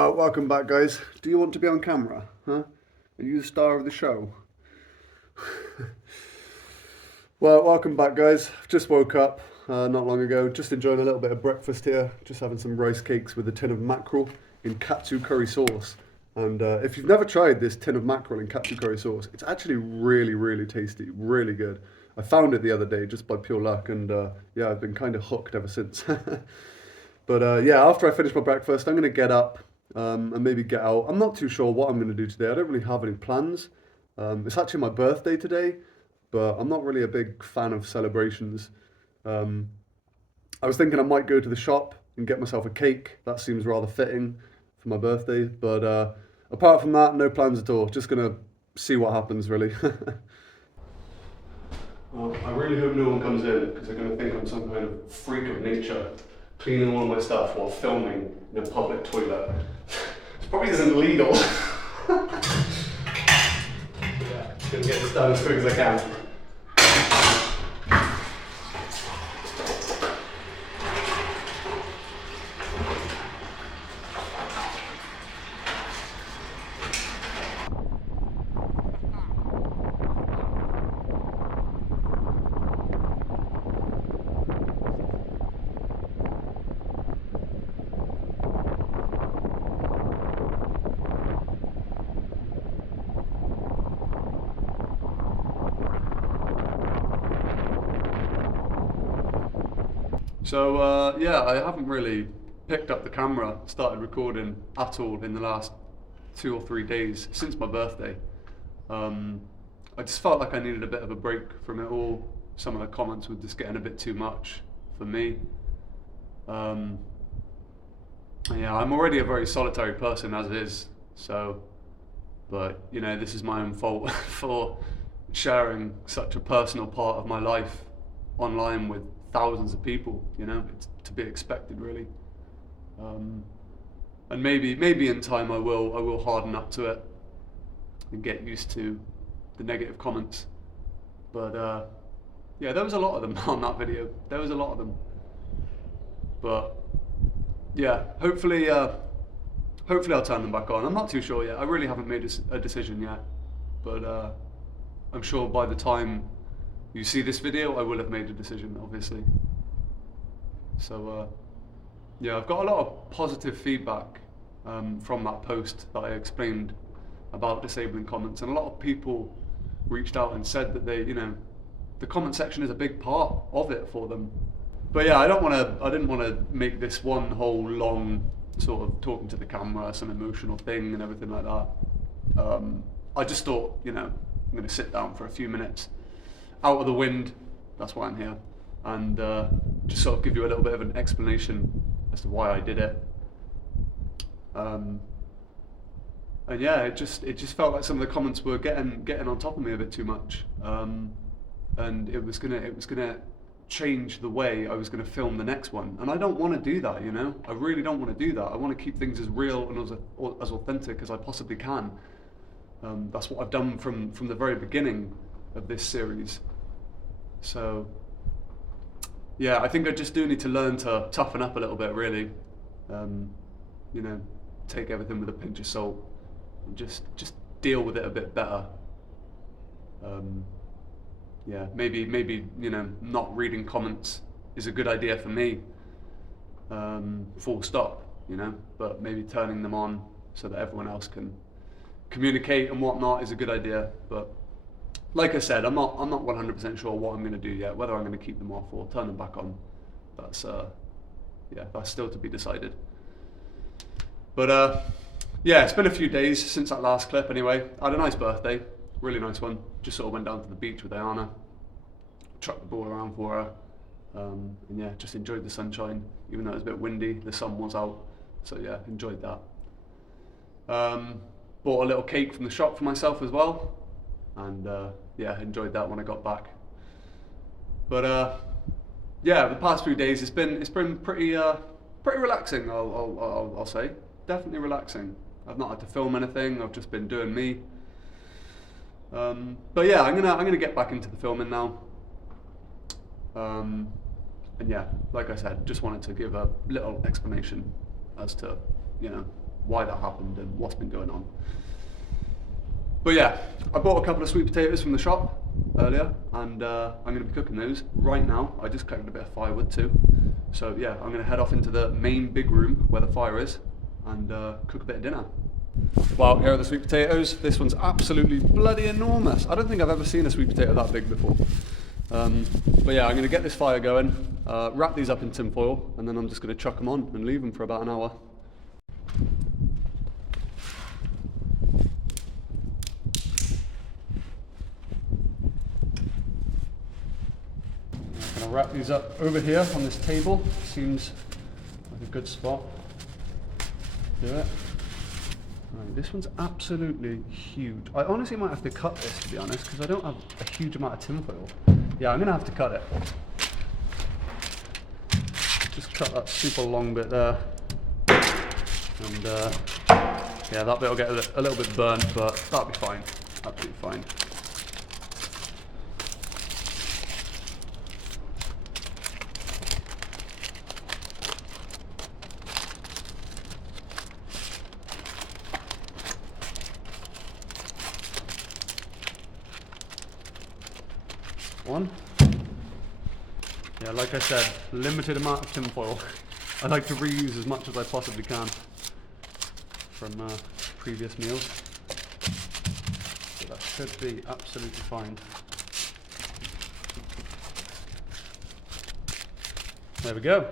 Well, welcome back, guys. Do you want to be on camera? Huh? Are you the star of the show? Well, welcome back, guys. Just woke up not long ago. Just enjoying a little bit of breakfast here. Just having some rice cakes with a tin of mackerel in katsu curry sauce. And if you've never tried this tin of mackerel in katsu curry sauce, it's actually really, really tasty, really good. I found it the other day just by pure luck, and yeah, I've been kind of hooked ever since. But yeah, after I finish my breakfast, I'm going to get up and maybe get out. I'm not too sure what I'm going to do today. I don't really have any plans. It's actually my birthday today, but I'm not really a big fan of celebrations. Um, I was thinking I might go to the shop and get myself a cake. That seems rather fitting for my birthday. But apart from that, no plans at all. Just going to see what happens, really. Well, I really hope no one comes in because they're going to think I'm some kind of freak of nature, cleaning all my stuff while filming in a public toilet. It probably isn't legal. Yeah, just gonna get this done as quick as I can. So yeah, I haven't really picked up the camera, started recording at all in the last 2 or 3 days since my birthday. I just felt like I needed a bit of a break from it all. Some of the comments were just getting a bit too much for me. Yeah, I'm already a very solitary person as is, so, but you know, this is my own fault for sharing such a personal part of my life online with thousands of people. You know, it's to be expected, really. And maybe in time I will harden up to it and get used to the negative comments. But yeah, there was a lot of them on that video. There was a lot of them. But yeah, hopefully I'll turn them back on. I'm not too sure yet. I really haven't made a decision yet. But I'm sure by the time you see this video, I will have made a decision, obviously. So yeah, I've got a lot of positive feedback from that post that I explained about disabling comments, and a lot of people reached out and said that they, you know, the comment section is a big part of it for them. But yeah, I didn't want to make this one whole long sort of talking to the camera, some emotional thing and everything like that. I just thought, you know, I'm going to sit down for a few minutes out of the wind, that's why I'm here, and just sort of give you a little bit of an explanation as to why I did it. And yeah, it just felt like some of the comments were getting on top of me a bit too much, and it was gonna change the way I was gonna film the next one, and I don't want to do that, you know. I really don't want to do that. I want to keep things as real and as authentic as I possibly can. That's what I've done from the very beginning of this series. So yeah, I think I just do need to learn to toughen up a little bit, really. You know, take everything with a pinch of salt and just deal with it a bit better. Yeah, maybe you know, not reading comments is a good idea for me. Full stop, you know, but maybe turning them on so that everyone else can communicate and whatnot is a good idea. But like I said, I'm not 100% sure what I'm going to do yet, whether I'm going to keep them off or turn them back on. That's yeah, that's still to be decided. But yeah, it's been a few days since that last clip anyway. I had a nice birthday, really nice one. Just sort of went down to the beach with Ayana, chucked the ball around for her, and yeah, just enjoyed the sunshine, even though it was a bit windy, the sun was out, so yeah, enjoyed that. Bought a little cake from the shop for myself as well, and yeah, enjoyed that when I got back. But yeah, the past few days it's been pretty relaxing. I'll say, definitely relaxing. I've not had to film anything. I've just been doing me. But yeah, I'm gonna get back into the filming now. And yeah, like I said, just wanted to give a little explanation as to, you know, why that happened and what's been going on. But yeah, I bought a couple of sweet potatoes from the shop earlier, and I'm going to be cooking those right now. I just collected a bit of firewood too. So yeah, I'm going to head off into the main big room where the fire is and cook a bit of dinner. Well, here are the sweet potatoes. This one's absolutely bloody enormous. I don't think I've ever seen a sweet potato that big before. But yeah, I'm going to get this fire going, wrap these up in tin foil, and then I'm just going to chuck them on and leave them for about an hour. I'm going to wrap these up over here on this table. Seems like a good spot. Do it. Right, this one's absolutely huge. I honestly might have to cut this, to be honest, because I don't have a huge amount of tin foil. Yeah, I'm going to have to cut it. Just cut that super long bit there. And yeah, that bit will get a little bit burnt, but that'll be fine. Absolutely fine. One. Yeah, like I said, limited amount of tin foil. I like to reuse as much as I possibly can from previous meals. So that should be absolutely fine. There we go.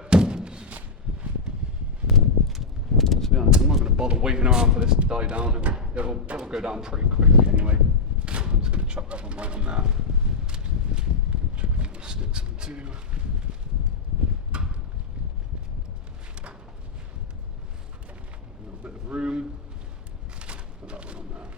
To be honest, I'm not going to bother waiting around for this to die down. It'll go down pretty quickly anyway. I'm just going to chuck that one right on there. Sticks into a little bit of room. Put that one on there.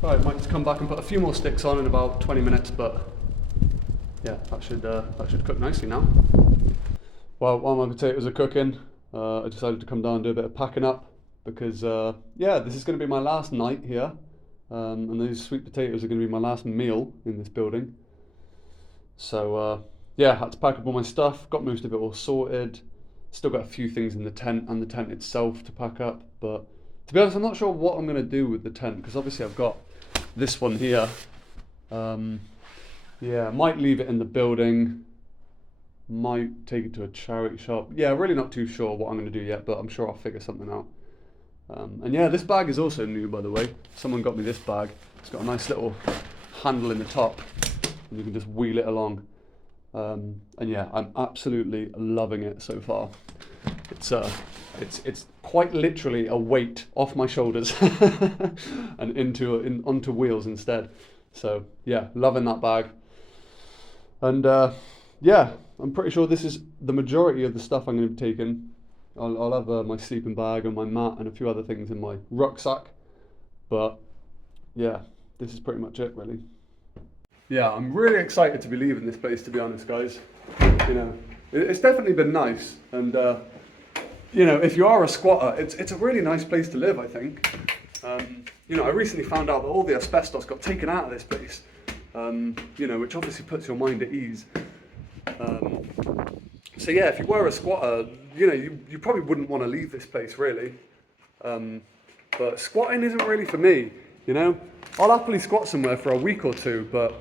Right, might just come back and put a few more sticks on in about 20 minutes, but yeah, that should cook nicely now. Well, while my potatoes are cooking, I decided to come down and do a bit of packing up because yeah, this is going to be my last night here, and these sweet potatoes are going to be my last meal in this building. So yeah, I had to pack up all my stuff, got most of it all sorted. Still got a few things in the tent and the tent itself to pack up, but to be honest, I'm not sure what I'm going to do with the tent because obviously I've got this one here. Yeah, might leave it in the building, might take it to a charity shop. Yeah, really not too sure what I'm going to do yet, but I'm sure I'll figure something out. And yeah, this bag is also new, by the way. Someone got me this bag. It's got a nice little handle in the top and you can just wheel it along. And yeah, I'm absolutely loving it so far. It's quite literally a weight off my shoulders and onto wheels instead. So yeah, loving that bag. And yeah, I'm pretty sure this is the majority of the stuff I'm going to be taking. I'll have my sleeping bag and my mat and a few other things in my rucksack. But yeah, this is pretty much it really. Yeah, I'm really excited to be leaving this place, to be honest, guys. You know, it's definitely been nice, and you know, if you are a squatter, it's a really nice place to live, I think. You know, I recently found out that all the asbestos got taken out of this place, you know, which obviously puts your mind at ease. So yeah, if you were a squatter, you know, you probably wouldn't want to leave this place, really. But squatting isn't really for me, you know. I'll happily squat somewhere for a week or two, but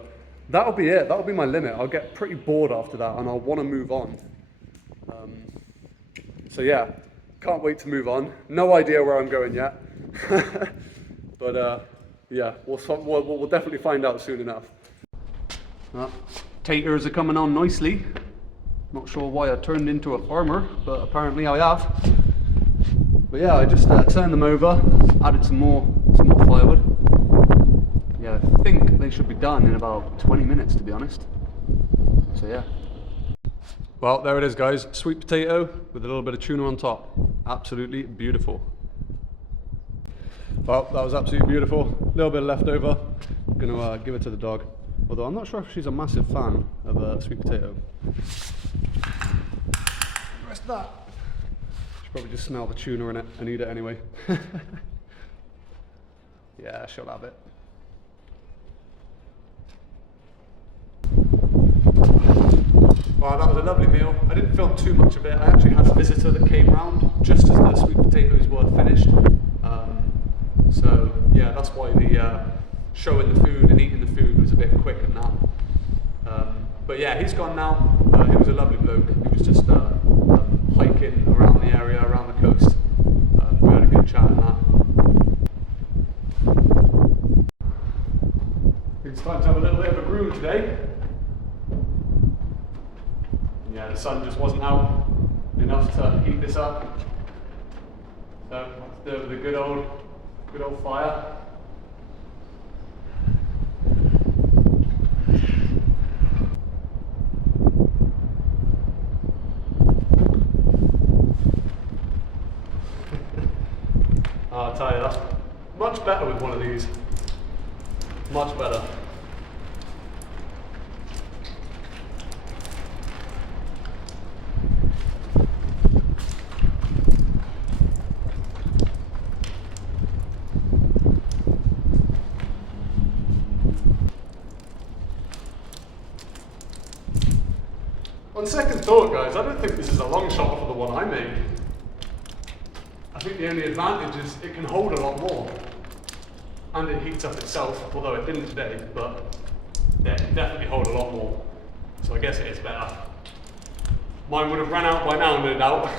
that'll be it. That'll be my limit. I'll get pretty bored after that and I'll want to move on. So yeah, can't wait to move on. No idea where I'm going yet. But yeah, we'll definitely find out soon enough. Taters are coming on nicely. Not sure why I turned into a farmer, but apparently I have. But yeah, I just turned them over, added some more firewood. Yeah, I think they should be done in about 20 minutes, to be honest. So yeah. Well, there it is, guys. Sweet potato with a little bit of tuna on top. Absolutely beautiful. Well, that was absolutely beautiful. A little bit left over. I'm gonna give it to the dog. Although I'm not sure if she's a massive fan of sweet potato. The rest that. Should probably just smell the tuna in it and eat it anyway. Yeah, she'll have it. Well, that was a lovely meal. I didn't film too much of it. I actually had a visitor that came round just as the sweet potatoes were finished. So yeah, that's why the showing the food and eating the food was a bit quick and that. But yeah, he's gone now. He was a lovely bloke. He was just hiking around the area, around the coast. We had a good chat and that. It's time to have a little bit of a groom today. Yeah, the sun just wasn't out enough to heat this up. So let's do it with a good old fire. I'll tell you, that's much better with one of these. Much better. On second thought, guys, I don't think this is a long shot off of the one I made. I think the only advantage is it can hold a lot more. And it heats up itself, although it didn't today, but yeah, it can definitely hold a lot more. So I guess it is better. Mine would have run out by now, no doubt.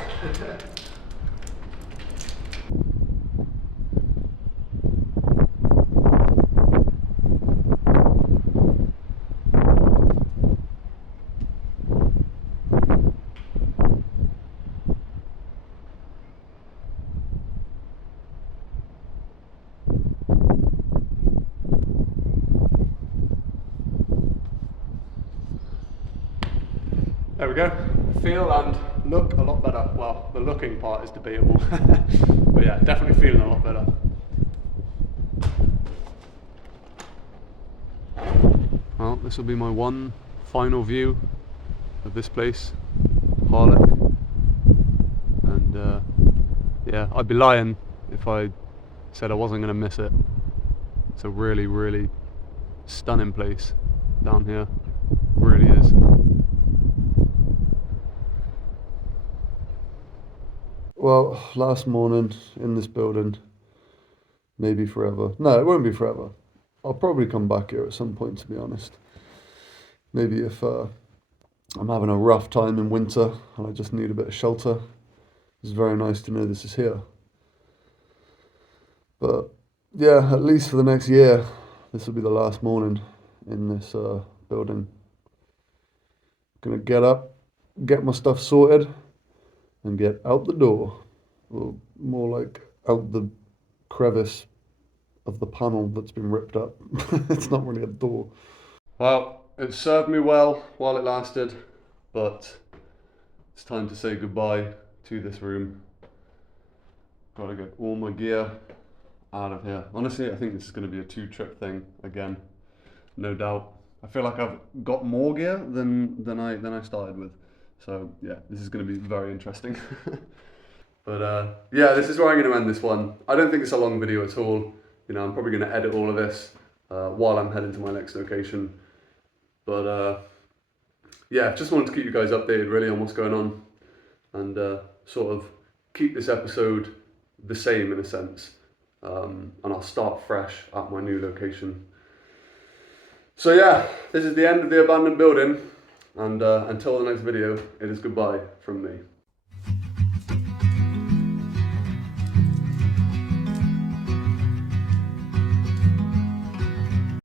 There we go. Feel and look a lot better. Well, the looking part is debatable. But yeah, definitely feeling a lot better. Well, this will be my one final view of this place, Harle. And yeah, I'd be lying if I said I wasn't going to miss it. It's a really, really stunning place down here. Really is. Well, last morning in this building, maybe forever. No, it won't be forever. I'll probably come back here at some point, to be honest. Maybe if I'm having a rough time in winter and I just need a bit of shelter. It's very nice to know this is here. But yeah, at least for the next year, this will be the last morning in this building. Gonna get up, get my stuff sorted, and get out the door, or more like out the crevice of the panel that's been ripped up. It's not really a door. Well, it served me well while it lasted, but it's time to say goodbye to this room. Gotta get all my gear out of here. Honestly, I think this is going to be a 2-trip thing again, no doubt. I feel like I've got more gear than I started with. So yeah, this is going to be very interesting. But yeah, this is where I'm going to end this one. I don't think it's a long video at all. You know, I'm probably going to edit all of this while I'm heading to my next location. But yeah, just wanted to keep you guys updated really on what's going on, and sort of keep this episode the same in a sense. And I'll start fresh at my new location. So yeah, this is the end of the abandoned building. And until the next video, it is goodbye from me.